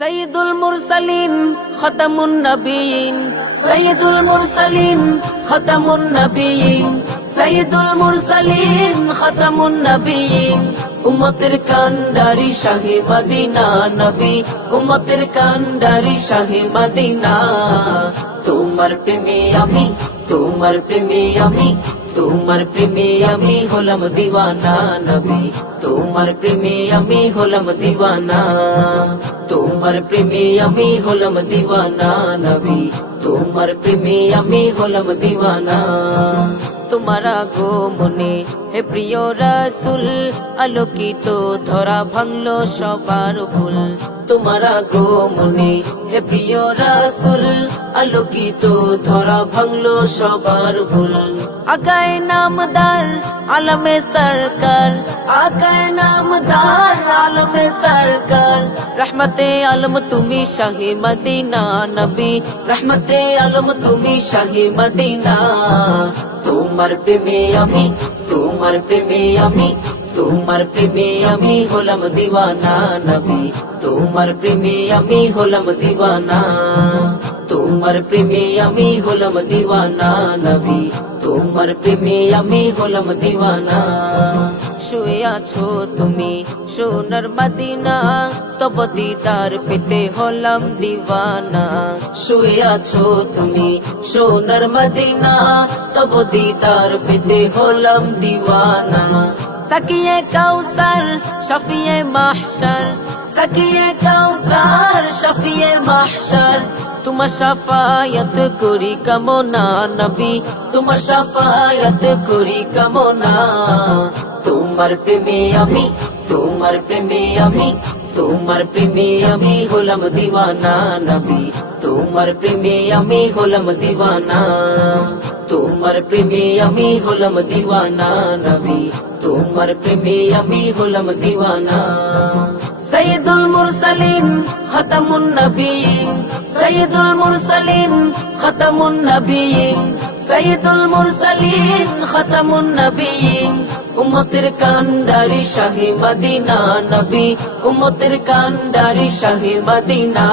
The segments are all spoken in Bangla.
সৈয়দুল মুরসালিন খতামুন নবীন। সৈয়দুল মুরসালিন খতামুন নবীন। সৈয়দুল মুরসালিন খতামুন নবীন। উম্মতের কান্ডারি শাহে মদিনা নবী। উম্মতের কান্ডারি শাহে মদিনা। তোমার প্রেমে আমি, তোমার প্রেমে আমি, তোমার প্রেমে আমি হলাম দিওয়ানা নবী। তোমার প্রেমে আমি হলাম দিওয়ানা। তোমার প্রেমে আমি হলাম দিওয়ানা, নবী। তোমার প্রেমে আমি হলাম দিওয়ানা। তোমার গো মনে। হে প্রিয় রাসুল, আলোকিত ধরা ভাঙলো সবার ভুল। তোমার গো মনে। হে প্রিয় রাসুল, আলোকিত ধরা ভাঙলো সবার ভুল। আকায় নামদার আলমে সরকার আকায় নামদার আলমে সরকার। রহমতে আলম তুমি শাহি মদিনা নবী, রহমতে আলম তুমি শাহি মদিনা। তোমার প্রেমে আমি, তোমার প্রেমে আমি, তোমার প্রেমে আমি হলাম দিওয়ানা নবী। তোমার প্রেমে আমি হলাম দিওয়ানা, তোমার প্রেমে আমি হলাম দিওয়ানা নবী। তোমার প্রেমে আমি হলাম দিওয়ানা। শুয়ে আছো তুমি? সোনার মদিনা, তব দিদার পেতে হলাম দিওয়ানা। শুয়ে আছো তুমি? সোনার মদিনা, তব দিদার পেতে হলাম দিওয়ানা। সাকিয়ে কাউসার শফিয়ে মাহশর। সাকিয়ে কাউসার শফিয়ে মাহশর। তোমার সাফায়াত করি কামনা নবী, তোমার সাফায়াত করি কামনা। তোমার প্রেমে আমি, তোমার প্রেমে আমি, তোমার প্রেমে আমি হলাম দিওয়ানা নবী। তোমার প্রেমে আমি হলাম দিওয়ানা, তোমার প্রেমে আমি হলাম দিওয়ানা নবী। তোমার প্রেমে আমি হলাম দিওয়ানা। সৈয়দুল মুরসালিন খতামুন নবীন সৈয়দুল মুরসালিন খতামুন নবীন সৈয়দুল মুরসালিন খতামুন নবীন উম্মতের কান্ডারি শাহে মদিনা, নবী উম্মতের কান্ডারি শাহে মদিনা।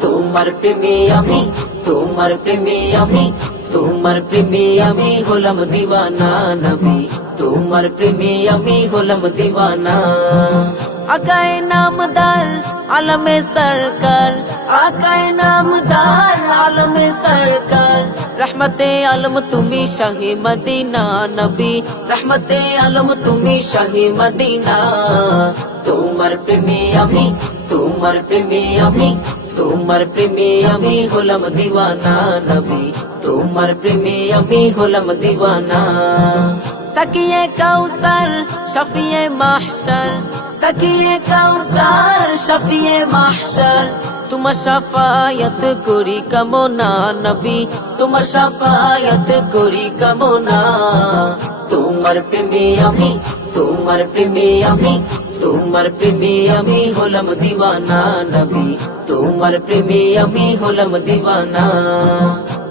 তোমার প্রেমে আমি, তোমার প্রেমে আমি, তোমার প্রেমে আমি হলাম দিওয়ানা, নবী। তোমার প্রেমে আমি হলাম দিওয়ানা। আকায় নামদার আলমে সরকার আকায় নামদার আলমে সরকার রহমতে আলম তুমি শাহে মদিনা নবী রহমতে আলম তুমি শাহে মদিনা তোমার প্রেমে আমি তোমার প্রেমে আমি তোমার প্রেমে আমি হলাম দিওয়ানা নবী তোমার প্রেমে আমি হলাম দিওয়ানা সাকিয়ে কাউসার শফিয়ে মাহশর সাকিয়ে কাউসার শফিয়ে মাহশর। তোমার সাফায়াত করি কামনা, নবী। তোমার সাফায়াত করি কামনা। তোমার প্রেমে আমি, তোমার প্রেমে আমি, তোমার প্রেমে আমি হলাম দিওয়ানা, নবী। তোমার প্রেমে আমি হলাম দিওয়ানা।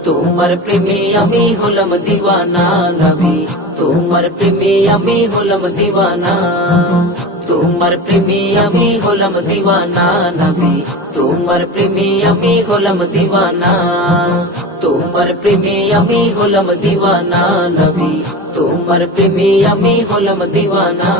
তোমার প্রেমে আমি হলাম দিওয়ানা, নবী। তোমার প্রেমে আমি হলাম দিওয়ানা। তোমার প্রেমে আমি হলাম দিওয়ানা নবী। তোমার প্রেমে আমি হলাম দিওয়ানা। তোমার প্রেমে আমি হলাম দিওয়ানা নবী। তোমার প্রেমে আমি হলাম দিওয়ানা।